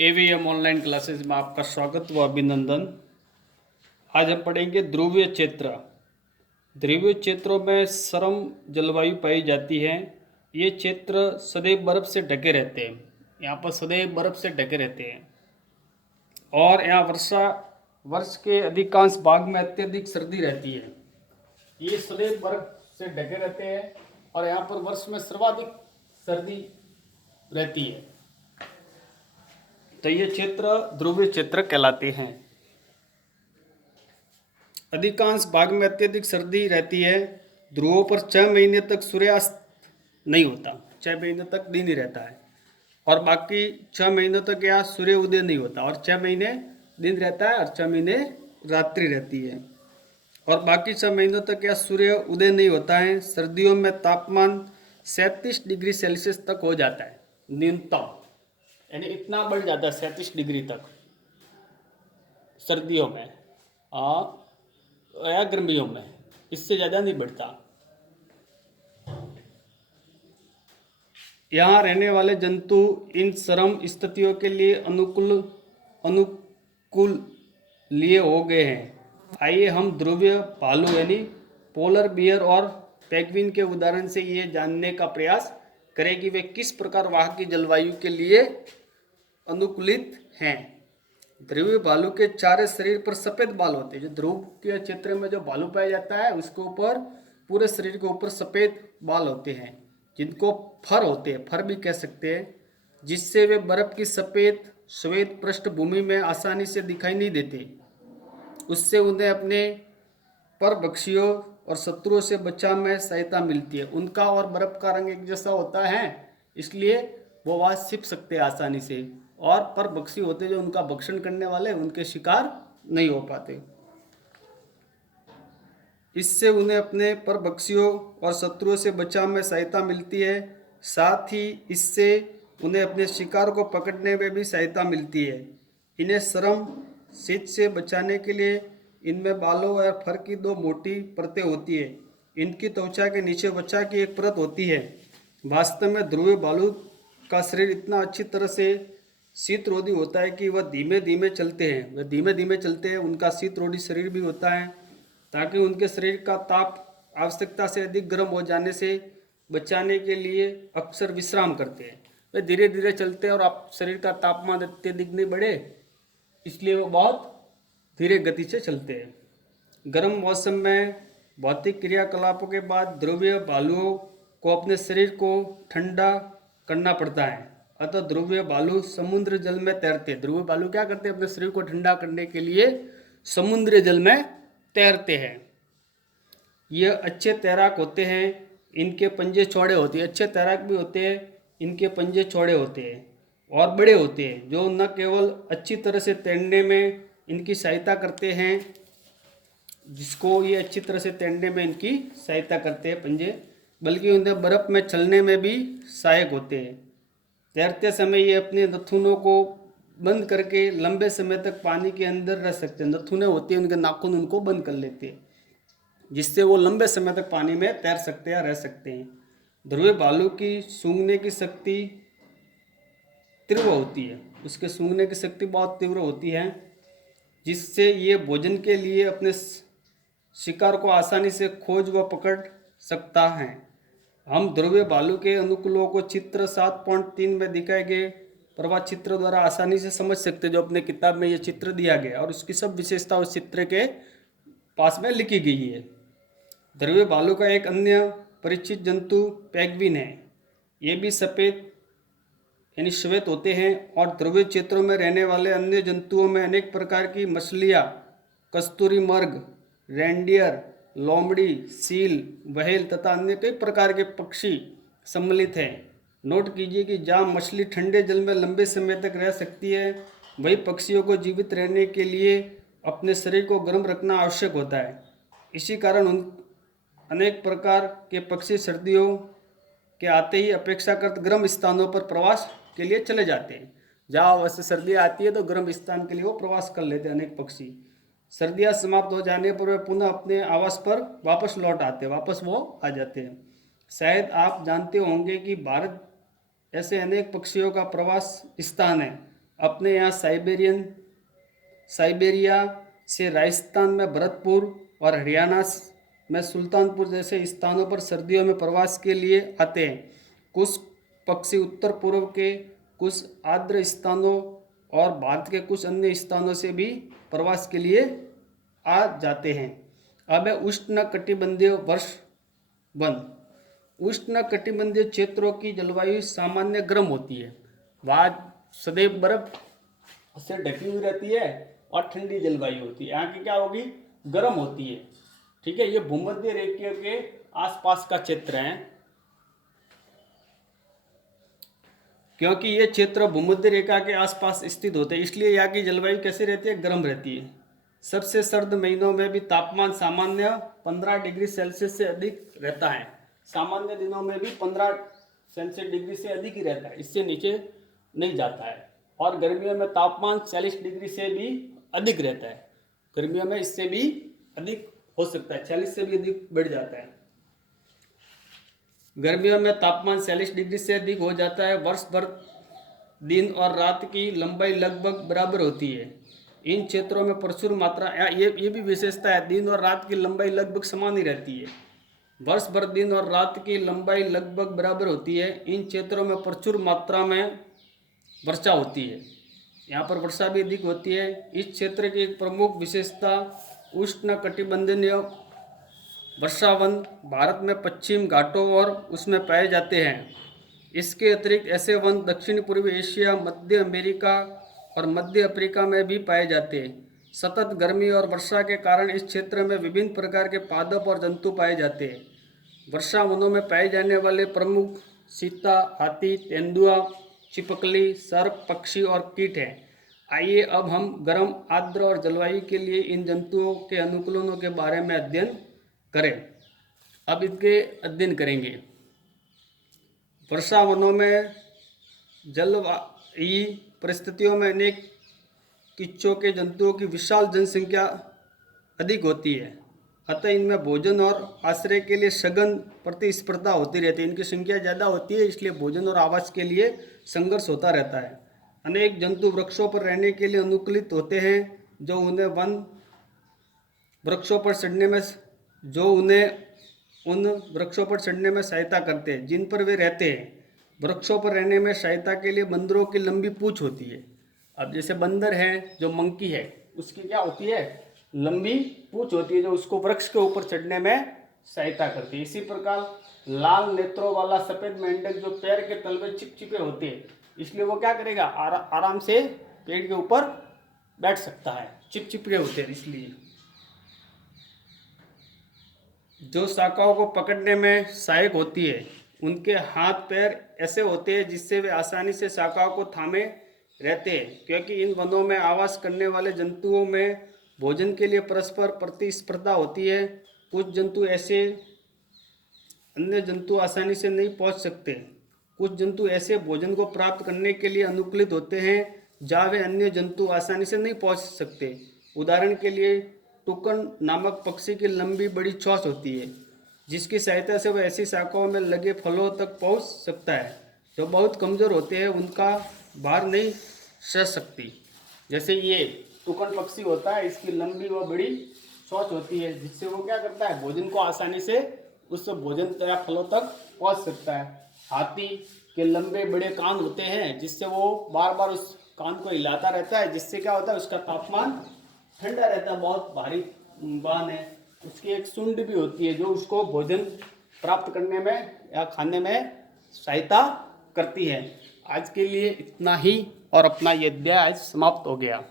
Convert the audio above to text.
AVM online classes में आपका स्वागत व अभिनंदन। आज हम पढ़ेंगे ध्रुवीय क्षेत्र। ध्रुवीय क्षेत्रों में सर्म जलवायु पाई जाती है। ये क्षेत्र सदैव बर्फ से ढके रहते हैं। यहाँ पर सदैव बर्फ से ढके रहते हैं और यहाँ वर्ष के अधिकांश भाग में अत्यधिक सर्दी रहती है। ये सदैव बर्फ से ढके रहते हैं और यहाँ पर वर्ष में सर्वाधिक सर्दी रहती है। तो ये क्षेत्र ध्रुवीय क्षेत्र कहलाते हैं। अधिकांश भाग में अत्यधिक सर्दी रहती है। ध्रुवों पर 6 महीने तक सूर्यास्त नहीं होता, 6 महीने तक दिन ही रहता है और बाकी 6 महीनों तक यहाँ सूर्य उदय नहीं होता और 6 महीने दिन रहता है और 6 महीने रात्रि रहती है और बाकी 6 महीनों तक यहाँ सूर्य उदय नहीं होता है। सर्दियों में तापमान 37 डिग्री सेल्सियस तक हो जाता है न्यूनतम, यानी इतना बढ़ जाता है 37 डिग्री तक सर्दियों में या गर्मियों में, इससे ज़्यादा नहीं बढ़ता। यहाँ रहने वाले जंतु इन चरम स्थितियों के लिए अनुकूल लिए हो गए हैं। आइए हम ध्रुवीय भालू यानी पोलर बियर और पेंगुइन के उदाहरण से ये जानने का प्रयास करें कि वे किस प्रकार वहाँ की जलवायु के लिए अनुकूलित हैं। ध्रुवीय भालू के चारे शरीर पर सफेद बाल होते हैं। जो ध्रुव के क्षेत्र में जो भालू पाया जाता है उसके ऊपर पूरे शरीर के ऊपर सफेद बाल होते हैं, जिनको फर होते हैं, फर भी कह सकते हैं, जिससे वे बर्फ की सफेद श्वेत पृष्ठभूमि में आसानी से दिखाई नहीं देते। उससे उन्हें अपने परभक्षियों और शत्रुओं से बचाव में सहायता मिलती है। उनका और बर्फ का रंग एक जैसा होता है, इसलिए वो वहाँ छिप सकते हैं आसानी से और परभक्षी होते जो उनका भक्षण करने वाले उनके शिकार नहीं हो पाते। इससे उन्हें अपने परभक्षियों और शत्रुओं से बचाव में सहायता मिलती है। साथ ही इससे उन्हें अपने शिकार को पकड़ने में भी सहायता मिलती है। इन्हें श्रम शीत से बचाने के लिए इनमें बालों और फर की 2 मोटी परतें होती है। इनकी त्वचा के नीचे वसा की एक परत होती है। वास्तव में ध्रुवीय भालू का शरीर इतना अच्छी तरह से शीतरोधी होता है कि वह धीमे धीमे चलते हैं। उनका शीतरोधी शरीर भी होता है ताकि उनके शरीर का ताप आवश्यकता से अधिक गर्म हो जाने से बचाने के लिए अक्सर विश्राम करते हैं। वे धीरे धीरे चलते हैं और आप शरीर का तापमान अत्यधिक नहीं बढ़े, इसलिए वो बहुत धीरे गति से चलते हैं। गर्म मौसम में भौतिक क्रियाकलापों के बाद ध्रुवीय भालुओं को अपने शरीर को ठंडा करना पड़ता है। अतः ध्रुवीय भालू समुद्र जल में तैरते हैं। ध्रुवीय भालू क्या करते हैं? अपने शरीर को ठंडा करने के लिए समुद्री जल में तैरते हैं। ये अच्छे तैराक होते हैं। इनके पंजे चौड़े होते हैं। अच्छे तैराक भी होते हैं, इनके पंजे चौड़े होते हैं और बड़े होते हैं, जो न केवल अच्छी तरह से तैरने में इनकी सहायता करते हैं, जिसको ये अच्छी तरह से तैरने में इनकी सहायता करते हैं पंजे, बल्कि उन्हें बर्फ में चलने में भी सहायक होते हैं। तैरते समय ये अपने नथुनों को बंद करके लंबे समय तक पानी के अंदर रह सकते हैं। नथुने होती हैं, उनके नाखून उनको बंद कर लेते हैं, जिससे वो लंबे समय तक पानी में तैर सकते हैं, रह सकते हैं। ध्रुवीय भालू की सूंघने की शक्ति तीव्र होती है। उसके सूंघने की शक्ति बहुत तीव्र होती है, जिससे ये भोजन के लिए अपने शिकार को आसानी से खोज व पकड़ सकता है। हम ध्रुवीय भालू के अनुकूलों को चित्र 7.3 में दिखाए गए प्रवाह चित्र द्वारा आसानी से समझ सकते हैं। जो अपने किताब में ये चित्र दिया गया और उसकी सब विशेषता उस चित्र के पास में लिखी गई है। ध्रुवीय भालू का एक अन्य परिचित जंतु पेंगुइन है। ये भी सफ़ेद यानी श्वेत होते हैं और ध्रुवीय क्षेत्रों में रहने वाले अन्य जंतुओं में अनेक प्रकार की मछलियाँ, कस्तूरी मर्ग, रेंडियर, लोमड़ी, सील, व्हेल तथा अन्य कई प्रकार के पक्षी सम्मिलित हैं। नोट कीजिए कि जहाँ मछली ठंडे जल में लंबे समय तक रह सकती है, वही पक्षियों को जीवित रहने के लिए अपने शरीर को गर्म रखना आवश्यक होता है। इसी कारण अनेक प्रकार के पक्षी सर्दियों के आते ही अपेक्षाकृत गर्म स्थानों पर प्रवास के लिए चले जाते हैं। जहाँ वैसे सर्दी आती है तो गर्म स्थान के लिए वो प्रवास कर लेते हैं। अनेक पक्षी सर्दियाँ समाप्त हो जाने पर वे पुनः अपने आवास पर वापस लौट आते हैं, वापस वो आ जाते हैं। शायद आप जानते होंगे कि भारत ऐसे अनेक पक्षियों का प्रवास स्थान है। अपने यहाँ साइबेरिया से राजस्थान में भरतपुर और हरियाणा में सुल्तानपुर जैसे स्थानों पर सर्दियों में प्रवास के लिए आते हैं। कुछ पक्षी उत्तर पूर्व के कुछ आर्द्र स्थानों और भारत के कुछ अन्य स्थानों से भी प्रवास के लिए आ जाते हैं। अब है उष्णकटिबंधीय वर्ष वन। उष्णकटिबंधीय क्षेत्रों की जलवायु सामान्य गर्म होती है, वहाँ सदैव बर्फ से ढकी हुई रहती है और ठंडी जलवायु होती है। यहाँ की क्या होगी, गर्म होती है। ठीक है, ये भूमध्य रेखा के आसपास का क्षेत्र है, क्योंकि ये क्षेत्र भूमध्य रेखा के आसपास स्थित होते हैं, इसलिए यहाँ की जलवायु कैसी रहती है, गर्म रहती है। सबसे सर्द महीनों में भी तापमान सामान्य 15 डिग्री सेल्सियस से अधिक रहता है। सामान्य दिनों में भी 15 सेल्सियस डिग्री से अधिक ही रहता है, इससे नीचे नहीं जाता है। और गर्मियों में तापमान 40 डिग्री से भी अधिक रहता है। गर्मियों में इससे भी अधिक हो सकता है, 40 से भी अधिक बढ़ जाता है। गर्मियों में तापमान 40 डिग्री से अधिक हो जाता है। वर्ष भर दिन और रात की लंबाई लगभग बराबर होती है। इन क्षेत्रों में प्रचुर मात्रा, ये भी विशेषता है, दिन और रात की लंबाई लगभग समान ही रहती है। वर्ष भर दिन और रात की लंबाई लगभग बराबर होती है। इन क्षेत्रों में प्रचुर मात्रा में वर्षा होती है, यहाँ पर वर्षा भी अधिक होती है। इस क्षेत्र की एक प्रमुख विशेषता उष्णकटिबंधीय वर्षावन भारत में पश्चिम घाटों और उसमें पाए जाते हैं। इसके अतिरिक्त ऐसे वन दक्षिण पूर्वी एशिया, मध्य अमेरिका और मध्य अफ्रीका में भी पाए जाते हैं। सतत गर्मी और वर्षा के कारण इस क्षेत्र में विभिन्न प्रकार के पादप और जंतु पाए जाते हैं। वर्षा वनों में पाए जाने वाले प्रमुख चीता, हाथी, तेंदुआ, छिपकली, सर्प, पक्षी और कीट हैं। आइए अब हम गर्म, आर्द्र और जलवायु के लिए इन जंतुओं के अनुकूलनों के बारे में अध्ययन करें। अब इसके अध्ययन करेंगे। वर्षा वनों में जलवायु परिस्थितियों में अनेक किच्चों के जंतुओं की विशाल जनसंख्या अधिक होती है, अतः इनमें भोजन और आश्रय के लिए सघन प्रतिस्पर्धा होती रहती है। इनकी संख्या ज़्यादा होती है, इसलिए भोजन और आवास के लिए संघर्ष होता रहता है। अनेक जंतु वृक्षों पर रहने के लिए अनुकूलित होते हैं, जो उन्हें उन वृक्षों पर चढ़ने में सहायता करते हैं जिन पर वे रहते हैं। वृक्षों पर रहने में सहायता के लिए बंदरों की लंबी पूंछ होती है। अब जैसे बंदर है, जो मंकी है, उसकी क्या होती है, लंबी पूंछ होती है, जो उसको वृक्ष के ऊपर चढ़ने में सहायता करती है। इसी प्रकार लाल नेत्रों वाला सफेद मेंढक जो पैर के तल में चिपचिपे होते हैं, इसलिए वो क्या करेगा, आराम से पेड़ के ऊपर बैठ सकता है, चिपचिपे होते हैं। इसलिए जो शाखाओं को पकड़ने में सहायक होती है, उनके हाथ पैर ऐसे होते हैं जिससे वे आसानी से शाखाओं को थामे रहते हैं। क्योंकि इन वनों में आवास करने वाले जंतुओं में भोजन के लिए परस्पर प्रतिस्पर्धा होती है। कुछ जंतु ऐसे अन्य जंतु आसानी से नहीं पहुंच सकते। कुछ जंतु ऐसे भोजन को प्राप्त करने के लिए अनुकूलित होते हैं जहाँ वे अन्य जंतु आसानी से नहीं पहुंच सकते। उदाहरण के लिए टुकन नामक पक्षी की लंबी बड़ी चोंच होती है, जिसकी सहायता से वह ऐसी शाखाओं में लगे फलों तक पहुंच सकता है जो बहुत कमज़ोर होते हैं, उनका भार नहीं सह सकती। जैसे ये टुकन पक्षी होता है, इसकी लंबी व बड़ी चोंच होती है, जिससे वो क्या करता है, भोजन को आसानी से उस भोजन या फलों तक पहुंच सकता है। हाथी के लंबे बड़े कान होते हैं, जिससे वो बार बार उस कान को हिलाता रहता है, जिससे क्या होता है, उसका तापमान ठंडा रहता है। बहुत भारी वाहन है। उसकी एक सूंड भी होती है, जो उसको भोजन प्राप्त करने में या खाने में सहायता करती है। आज के लिए इतना ही, और अपना ये अध्याय आज समाप्त हो गया।